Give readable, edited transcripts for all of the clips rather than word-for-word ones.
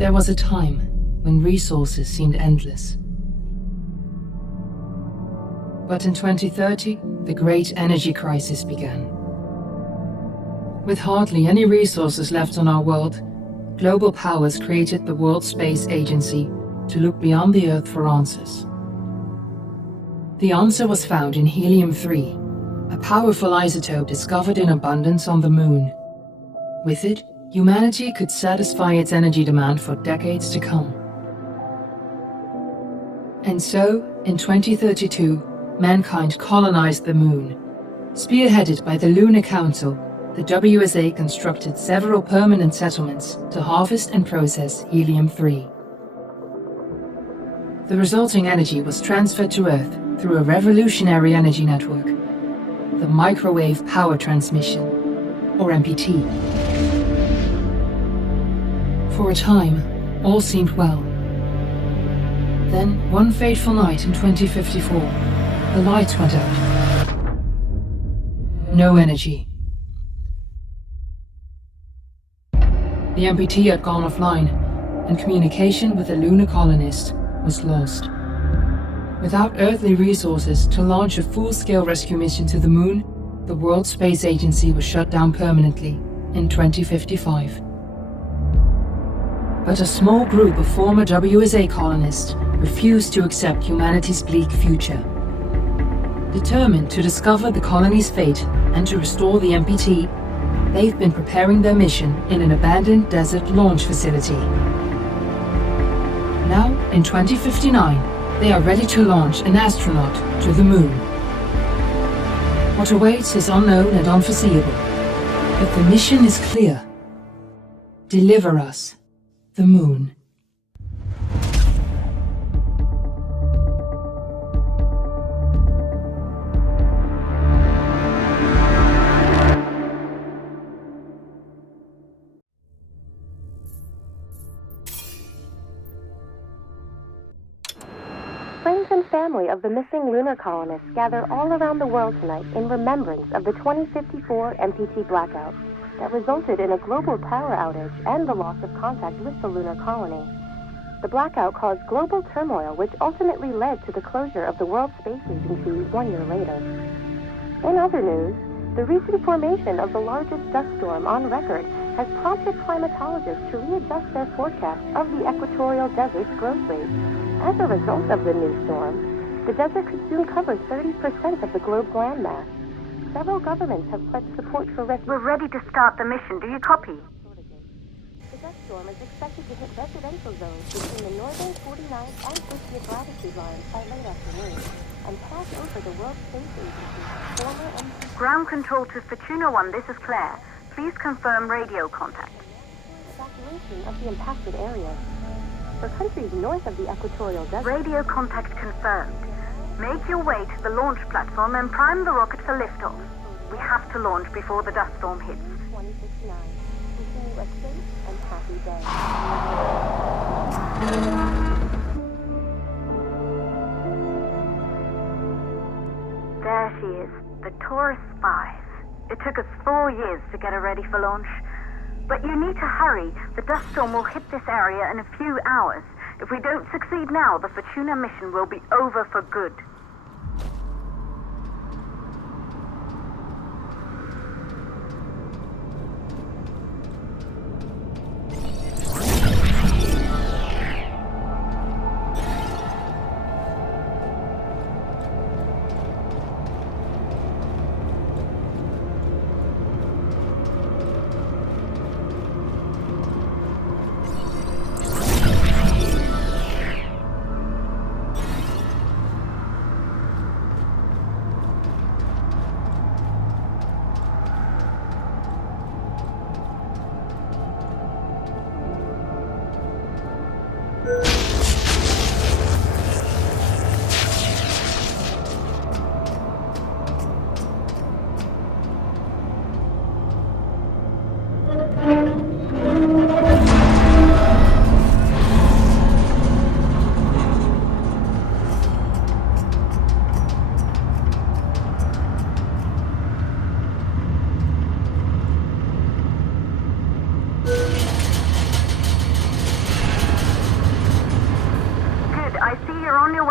There was a time when resources seemed endless. But in 2030, the great energy crisis began. With hardly any resources left on our world, global powers created the World Space Agency to look beyond the Earth for answers. The answer was found in helium-3, a powerful isotope discovered in abundance on the Moon. With it, humanity could satisfy its energy demand for decades to come. And so, in 2032, mankind colonized the Moon. Spearheaded by the Lunar Council, the WSA constructed several permanent settlements to harvest and process helium-3. The resulting energy was transferred to Earth through a revolutionary energy network, the Microwave Power Transmission, or MPT. For a time, all seemed well. Then, one fateful night in 2054, the lights went out. No energy. The MPT had gone offline, and communication with the lunar colonist was lost. Without earthly resources to launch a full-scale rescue mission to the Moon, the World Space Agency was shut down permanently in 2055. But a small group of former WSA colonists refused to accept humanity's bleak future. Determined to discover the colony's fate and to restore the MPT, they've been preparing their mission in an abandoned desert launch facility. Now, in 2059, they are ready to launch an astronaut to the Moon. What awaits is unknown and unforeseeable, but the mission is clear. Deliver us the Moon. Friends and family of the missing lunar colonists gather all around the world tonight in remembrance of the 2054 MPT blackout that resulted in a global power outage and the loss of contact with the lunar colony. The blackout caused global turmoil, which ultimately led to the closure of the World Space Agency 1 year later. In other news, the recent formation of the largest dust storm on record has prompted climatologists to readjust their forecast of the equatorial desert's growth rate. As a result of the new storm, the desert could soon cover 30% of the globe's landmass. Several governments have pledged support for rescue. We're ready to start the mission. Do you copy? The dust storm is expected to hit residential zones between the northern 49th and 50th latitude lines by late afternoon and pass over the World Space Agency's former MPT. Ground control to Fortuna 1, this is Claire. Please confirm radio contact. Evacuation of the impacted areas. For countries north of the equatorial desert. Radio contact confirmed. Make your way to the launch platform and prime the rocket for liftoff. We have to launch before the dust storm hits. 2069. Wishing you a safe and happy day. There she is, the Taurus 5. It took us 4 years to get her ready for launch. But you need to hurry. The dust storm will hit this area in a few hours. If we don't succeed now, the Fortuna mission will be over for good.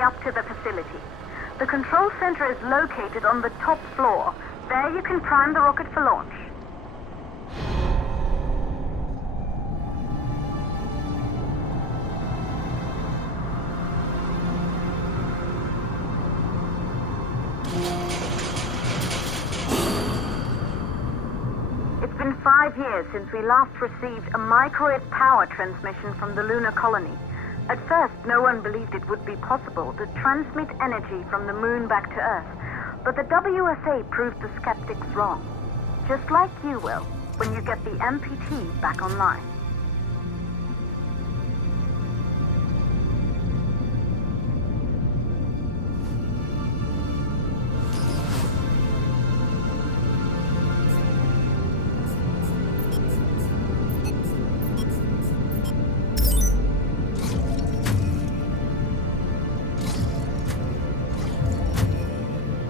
way up to the facility. The control center is located on the top floor. There you can prime the rocket for launch. It's been 5 years since we last received a microwave power transmission from the lunar colony. At first, no one believed it would be possible to transmit energy from the moon back to Earth, but the WSA proved the skeptics wrong. Just like you will, when you get the MPT back online.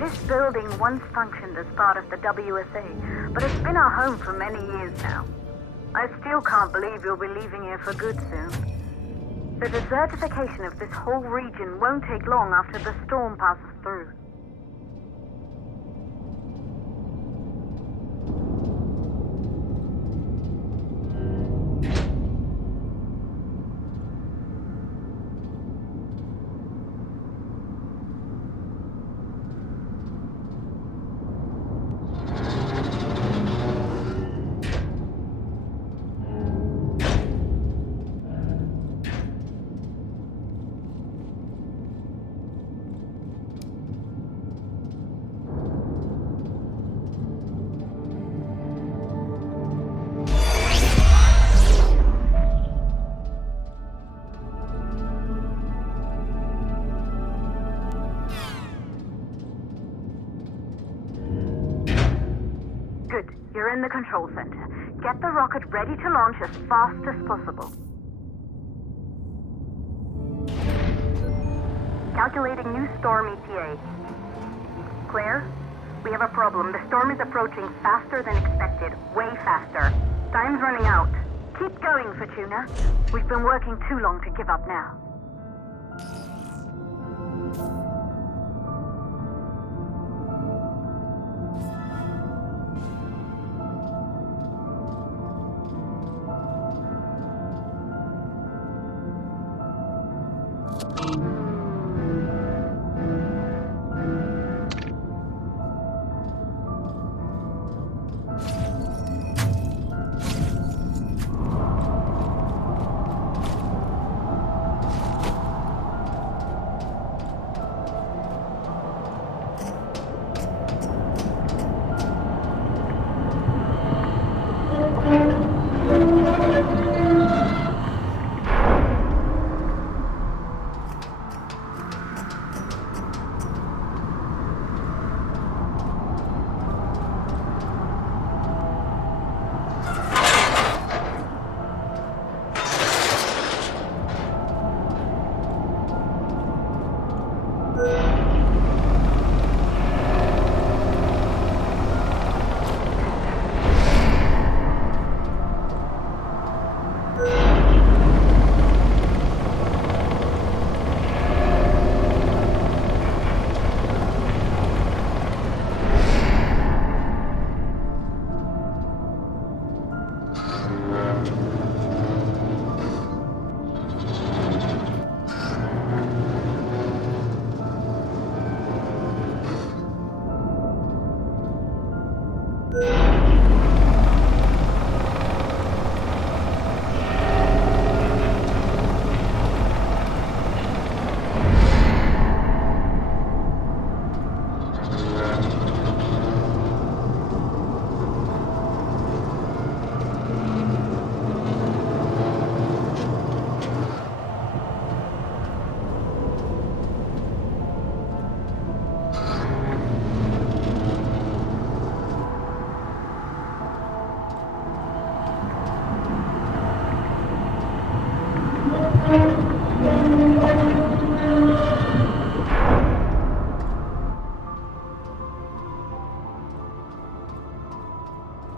This building once functioned as part of the WSA, but it's been our home for many years now. I still can't believe you'll be leaving here for good soon. The desertification of this whole region won't take long after the storm passes through. Good. You're in the control center. Get the rocket ready to launch as fast as possible. Calculating new storm ETA. Claire? We have a problem. The storm is approaching faster than expected. Way faster. Time's running out. Keep going, Fortuna. We've been working too long to give up now.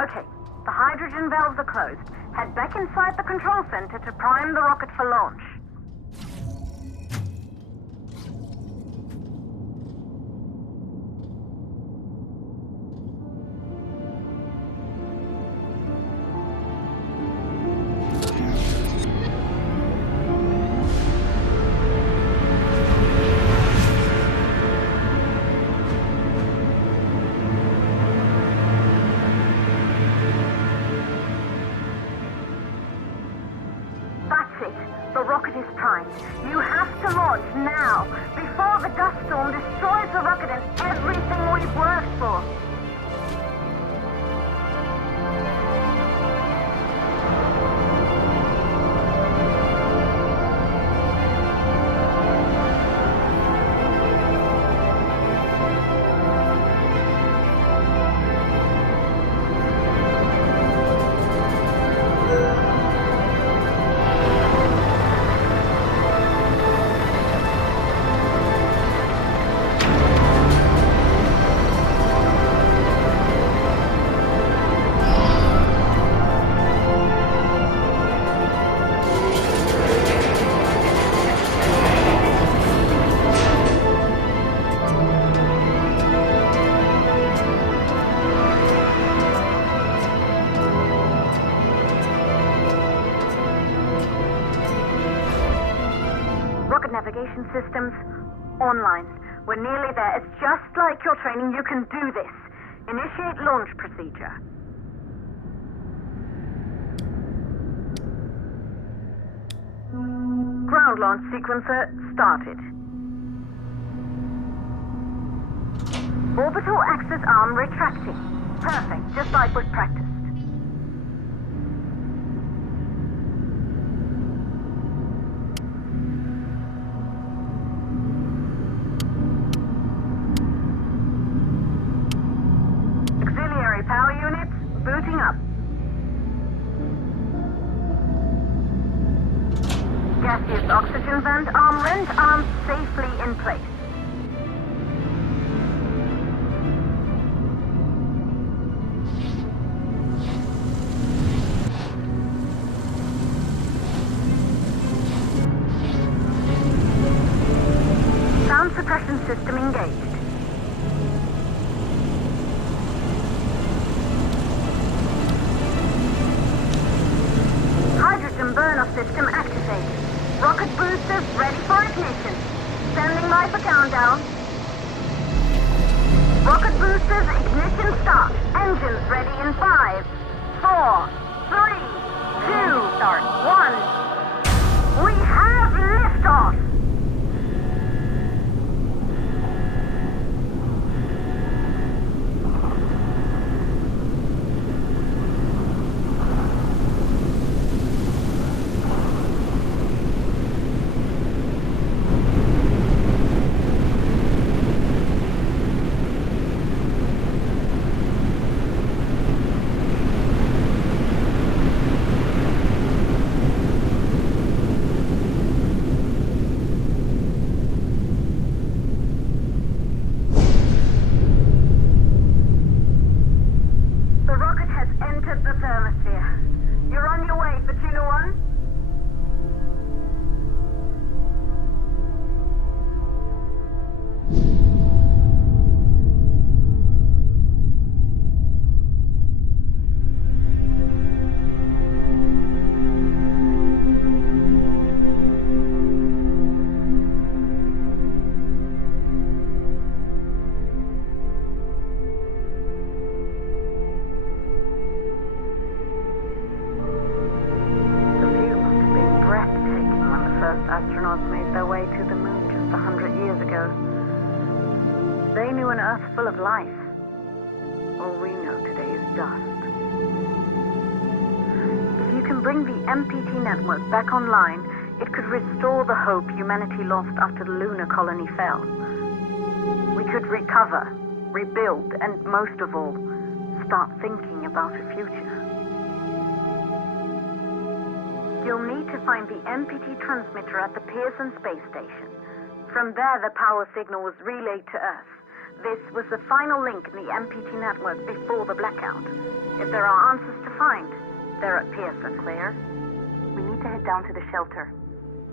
Okay, the hydrogen valves are closed. Head back inside the control center to prime the rocket for launch. it. The rocket is primed. You have to launch now, before the dust storm destroys the rocket and everything we've worked for. Navigation systems online. We're nearly there. It's just like your training. You can do this. Initiate launch procedure. Ground launch sequencer started. Orbital axis arm retracting. Perfect, just like we've practiced. Power units booting up. Gaseous oxygen vent arm rent arms safely in place. Sound suppression system engaged. Burn-off system activated. Rocket boosters ready for ignition. Standing by for countdown. Rocket boosters ignition start. Engines ready in 5, 4, 3, 2, start 1. We have liftoff! Astronauts made their way to the moon just 100 years ago. They knew an Earth full of life. All we know today is dust. If you can bring the MPT network back online, it could restore the hope humanity lost after the lunar colony fell. We could recover, rebuild, and most of all, start thinking about a future. You'll need to find the MPT transmitter at the Pearson space station. From there, the power signal was relayed to Earth. This was the final link in the MPT network before the blackout. If there are answers to find, they're at Pearson. Claire, we need to head down to the shelter.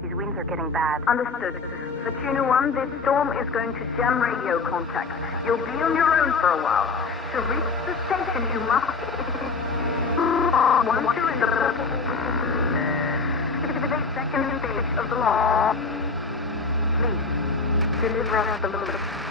These winds are getting bad. Understood. For Tuna 1, this storm is going to jam radio contact. You'll be on your own for a while. To reach the station, you must... Once you're in the second stage of the launch, please deliver us the load.